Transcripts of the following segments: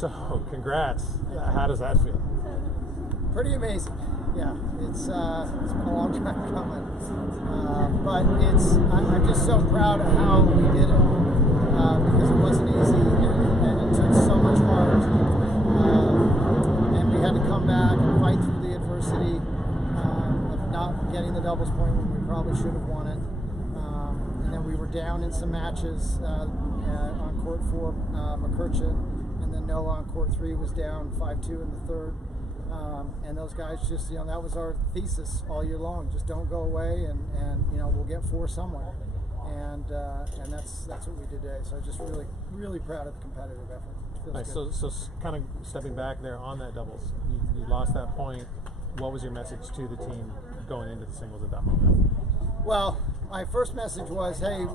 So, congrats. How does that feel? Pretty amazing. Yeah, it's been a long time coming, but I'm just so proud of how we did it because it wasn't easy and it took so much heart, and we had to come back and fight through the adversity of not getting the doubles point when we probably should have won it, and then we were down in some matches on court 4, McCurchin, and then Noah on court 3 was down 5-2 in the third. And those guys just, that was our thesis all year long. Just don't go away, and we'll get 4 somewhere. And that's what we did today. So I'm just really, really proud of the competitive effort. Feels nice. good. So kind of stepping back there on that doubles, you lost that point. What was your message to the team going into the singles at that moment? Well, my first message was, hey,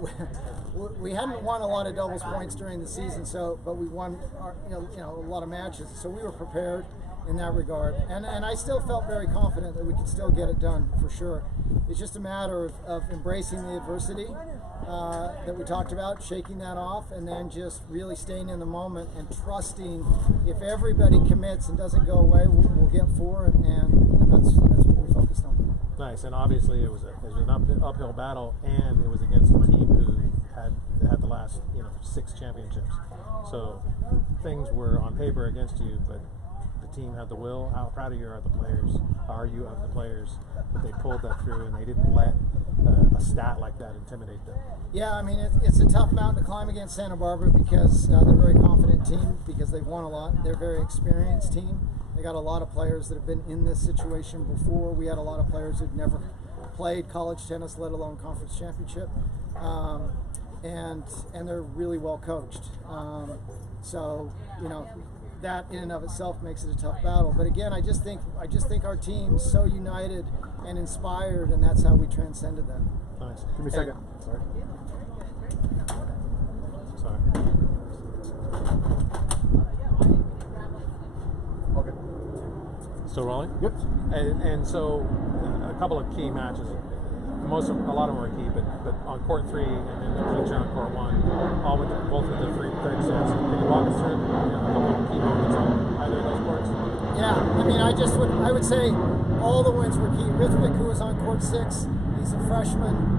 we hadn't won a lot of doubles points during the season, but we won a lot of matches, so we were prepared in that regard, and I still felt very confident that we could still get it done for sure. It's just a matter of embracing the adversity that we talked about, shaking that off, and then just really staying in the moment and trusting if everybody commits and doesn't go away, we'll get 4, and that's what we focused on. Nice, and obviously it was an uphill battle, and it was against a team who had the last 6 championships. So things were on paper against you, but the team had the will. How proud of you are the players that they pulled that through and they didn't let a stat like that intimidate them? Yeah, I mean, it's a tough mountain to climb against Santa Barbara because they're a very confident team because they've won a lot. They're a very experienced team. They got a lot of players that have been in this situation before. We had a lot of players who'd never played college tennis, let alone conference championship, and they're really well coached. So that in and of itself makes it a tough battle. But again, I just think our team's so united and inspired, and that's how we transcended that. Nice. Give me a second. Sorry. Okay. Still rolling? Yep. And so a couple of key matches. A lot of them were key, but on court 3 and then the clincher on court 1, both with the third sets. Can you walk us through a couple of key moments on either of those courts? Yeah, I mean, I would say all the wins were key. Rithvik, who was on court 6, he's a freshman.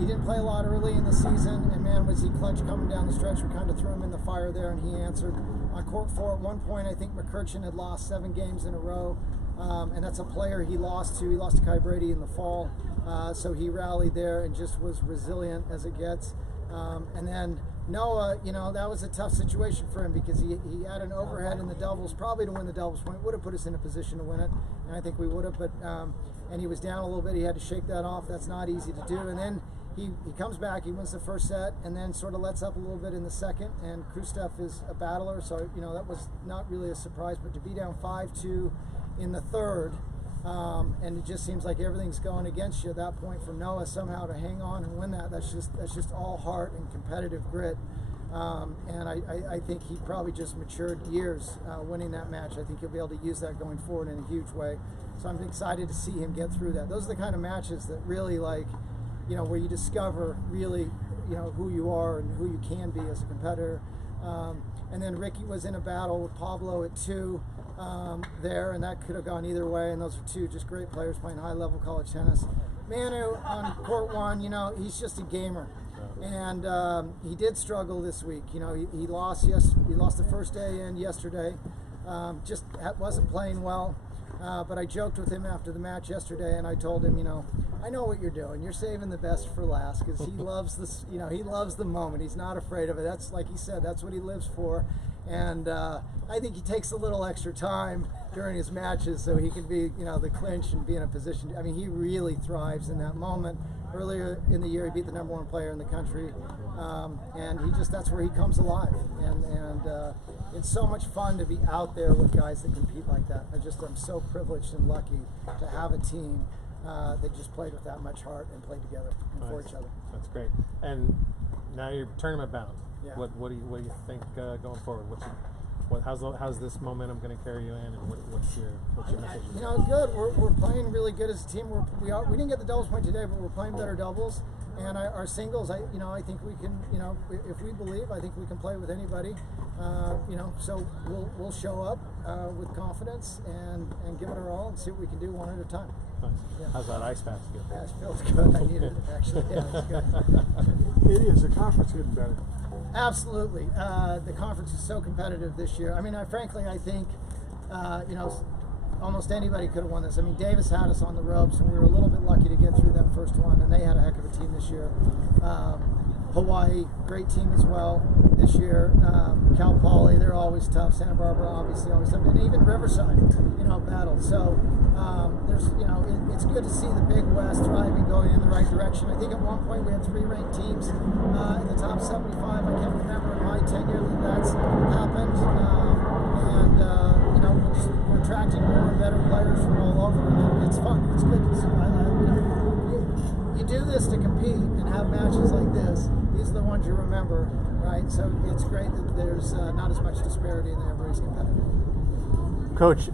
He didn't play a lot early in the season, and man, was he clutch coming down the stretch. We kind of threw him in the fire there, and he answered. On court 4, at one point, I think McCurchin had lost 7 games in a row, and that's a player he lost to. He lost to Kai Brady in the fall. So he rallied there and just was resilient as it gets. And then Noah, that was a tough situation for him because he had an overhead in the doubles, probably to win the doubles point. Would have put us in a position to win it, and I think we would have. But and he was down a little bit. He had to shake that off. That's not easy to do. And then he comes back. He wins the first set, and then sort of lets up a little bit in the second. And Krustef is a battler, so that was not really a surprise. But to be down 5-2 in the third. And it just seems like everything's going against you at that point for Noah somehow to hang on and win that's just all heart and competitive grit. And I think he probably just matured years winning that match. I think he'll be able to use that going forward in a huge way. So I'm excited to see him get through that. Those are the kind of matches that really where you discover really, who you are and who you can be as a competitor. And then Ricky was in a battle with Pablo at 2. There, and that could have gone either way, and those are 2 just great players playing high-level college tennis. Manu on court 1, he's just a gamer, and he did struggle this week. He lost the first day and yesterday, just wasn't playing well. But I joked with him after the match yesterday, and I told him, I know what you're doing. You're saving the best for last because he loves this. He loves the moment. He's not afraid of it. That's like he said. That's what he lives for. And I think he takes a little extra time during his matches so he can be, the clinch and be in a position. I mean, he really thrives in that moment. Earlier in the year, he beat the #1 player in the country, and that's where he comes alive. And it's so much fun to be out there with guys that compete like that. I'm so privileged and lucky to have a team that just played with that much heart and played together and for each other. That's great. And now you're tournament bound. Yeah. What do you think going forward? How's this momentum going to carry you in, and what's your message? Good. We're playing really good as a team. We didn't get the doubles point today, but we're playing better doubles. And our singles, I think we can, if we believe, I think we can play with anybody. So we'll show up with confidence and give it our all and see what we can do one at a time. Nice. Yeah. How's that ice pass feel? Yeah, it feels good. I needed it, actually. Yeah, it's good. It is. The conference getting better. Absolutely. The conference is so competitive this year. I mean, frankly, I think, almost anybody could have won this. I mean, Davis had us on the ropes, and we were a little bit lucky to get through that first one, and they had a heck of a team this year. Hawaii, great team as well this year. Cal Poly, they're always tough. Santa Barbara, obviously, always tough. And even Riverside, battled. So it's good to see the Big West thriving, going in the right direction. I think at one point we had 3 ranked teams in the top 75. I can't remember in my tenure that that's happened. We're attracting more and better players from all over, and it's fun. It's good. So you do this to compete and have matches like this. These are the ones you remember, right? So it's great that there's not as much disparity and that everybody's competitive. Coach,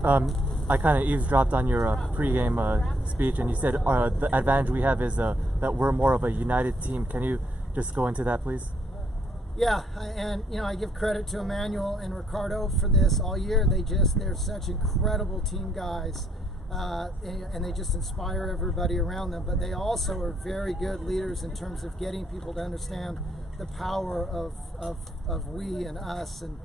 I kind of eavesdropped on your pregame speech, and you said the advantage we have is that we're more of a united team. Can you just go into that, please? Yeah, and I give credit to Emmanuel and Ricardo for this all year. They're such incredible team guys, and they just inspire everybody around them. But they also are very good leaders in terms of getting people to understand the power of we and us and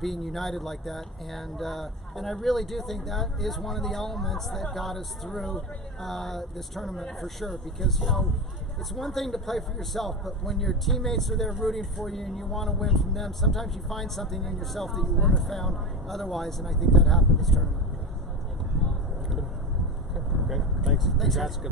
being united like that. And I really do think that is one of the elements that got us through this tournament for sure. Because it's one thing to play for yourself, but when your teammates are there rooting for you and you want to win from them, sometimes you find something in yourself that you wouldn't have found otherwise, and I think that happened this tournament. Good. Okay, great. Thanks. Thanks, Congrats. Good luck.